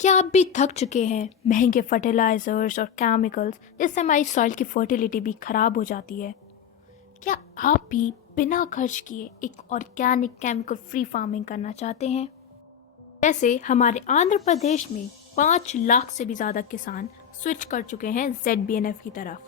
क्या आप भी थक चुके हैं महंगे फर्टिलाइजर्स और केमिकल्स जिससे हमारी सॉइल की फर्टिलिटी भी खराब हो जाती है? क्या आप भी बिना खर्च किए एक ऑर्गेनिक केमिकल फ्री फार्मिंग करना चाहते हैं? जैसे हमारे आंध्र प्रदेश में 5 लाख से भी ज़्यादा किसान स्विच कर चुके हैं ZBNF की तरफ,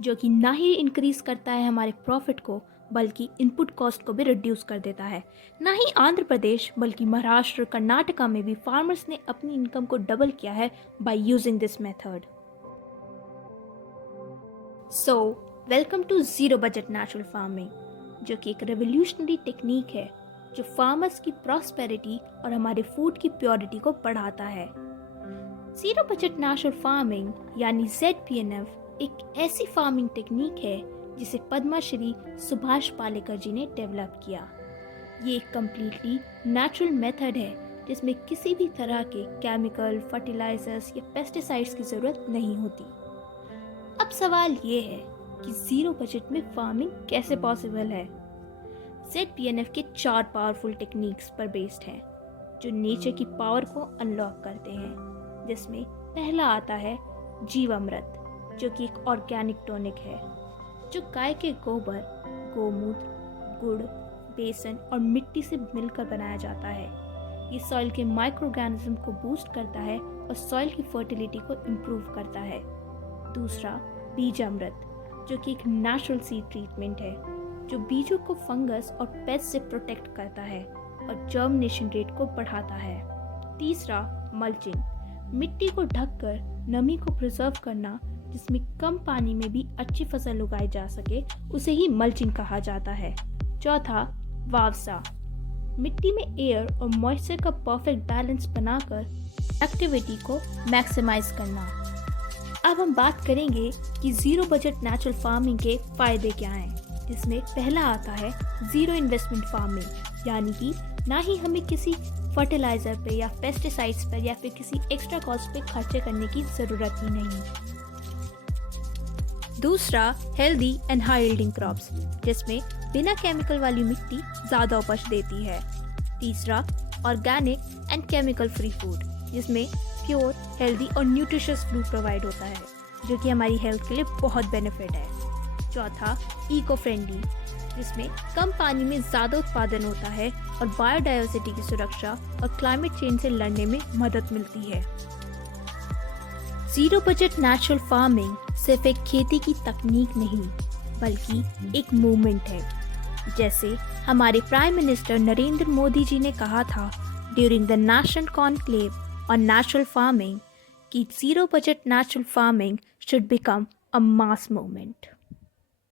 जो कि ना ही इंक्रीज करता है हमारे प्रॉफिट को बल्कि इनपुट कॉस्ट को भी रिड्यूस कर देता है। ना ही आंध्र प्रदेश बल्कि महाराष्ट्र, कर्नाटका में भी फार्मर्स ने अपनी इनकम को डबल किया है by using this method. So welcome to zero budget natural farming, जो कि एक रेवोल्यूशनरी टेक्निक है जो फार्मर्स की प्रॉस्पेरिटी और हमारे फूड की प्योरिटी को बढ़ाता है। ज़ीरो बजट नेचुरल फार्मिंग यानी ZBNF एक ऐसी फार्मिंग टेक्निक है जिसे पद्मश्री सुभाष पालेकर जी ने डेवलप किया। ये एक कम्प्लीटली नेचुरल मेथड है जिसमें किसी भी तरह के केमिकल, फर्टिलाइजर्स या पेस्टिसाइड्स की ज़रूरत नहीं होती। अब सवाल ये है कि ज़ीरो बजट में फार्मिंग कैसे पॉसिबल है? ZBNF के 4 पावरफुल टेक्निक्स पर बेस्ड है जो नेचर की पावर को अनलॉक करते हैं, जिसमें पहला आता है जीवामृत, जो कि एक ऑर्गेनिक टॉनिक है जो गाय के गोबर, गोमूत्र, गुड़, बेसन और मिट्टी से मिलकर बनाया जाता है। ये सॉइल के माइक्रोऑर्गेनिज्म को बूस्ट करता है और सॉइल की फर्टिलिटी को इम्प्रूव करता है। दूसरा बीजामृत, जो कि एक नेचुरल सीड ट्रीटमेंट है जो बीजों को फंगस और पेस्ट से प्रोटेक्ट करता है और जर्मिनेशन रेट को बढ़ाता है। तीसरा मल्चिंग, मिट्टी को ढककर नमी को प्रिजर्व करना जिसमें कम पानी में भी अच्छी फसल उगाई जा सके, उसे ही मल्चिंग कहा जाता है। चौथा वावसा, मिट्टी में एयर और मॉइस्चर का परफेक्ट बैलेंस बनाकर एक्टिविटी को मैक्सिमाइज करना। अब हम बात करेंगे कि ज़ीरो बजट नेचुरल फार्मिंग के फ़ायदे क्या हैं, जिसमें पहला आता है ज़ीरो इन्वेस्टमेंट फार्मिंग, यानी कि ना ही हमें किसी फर्टिलाइज़र पे या पेस्टिसाइड्स पर या फिर किसी एक्स्ट्रा कॉस्ट पे खर्चे करने की ज़रूरत ही नहीं। दूसरा healthy and high yielding crops, जिसमें बिना केमिकल वाली मिट्टी ज़्यादा उपज देती है। तीसरा organic and chemical free food, जिसमें प्योर, हेल्दी और न्यूट्रिशियस फूड प्रोवाइड होता है जो कि हमारी हेल्थ के लिए बहुत बेनिफिट है। चौथा इको फ्रेंडली, जिसमें कम पानी में ज़्यादा उत्पादन होता है और बायोडायवर्सिटी की सुरक्षा और क्लाइमेट चेंज से लड़ने में मदद मिलती है। ज़ीरो बजट नेचुरल फार्मिंग सिर्फ एक खेती की तकनीक नहीं बल्कि एक मूवमेंट है। जैसे हमारे प्राइम मिनिस्टर नरेंद्र मोदी जी ने कहा था during the national conclave on natural farming कि zero budget natural farming should become a mass movement.